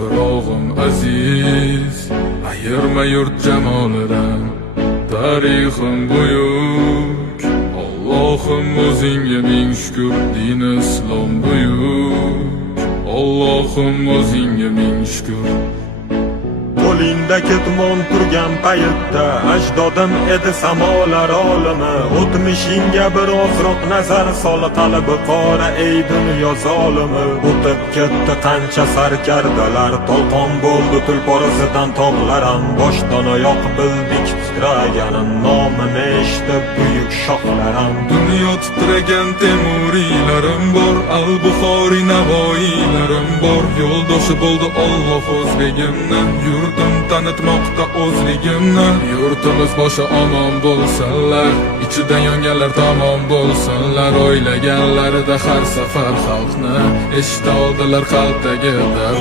Toprog'im aziz, ayirma yurt jamolidan. Tarixim buyuk, Allohim o'zingga ming shukr. Din islom buyuk, Allohim o'zingga ming shukr. Qo'lingda ketmon turgan paytda ajdodim edi samolar olimi. O'tmishingga birozroq nazar sol, qalbi qora ey dunyo zolimi. O'tib ketdi qancha sarkardalar, to'lqon bo'ldi tulporizidan tog'laram. Boshdan oyoq bildik titraganim, nomini eshitib buyuk shohlarim. Dunyo titragan temuriylarim bor, al-Buxoriy navoiylarim bor. Yo'ldoshi bo'ldi Alloh o'zligimni, yurtim tanitmoqda o'zligimni. Yurtimiz boshi omon bo'lsinlar, ichidan yonganlar tamom bo'lsinlar. O'ylaganlarida har safar xalqni eshita oldilar qalbdagi dard.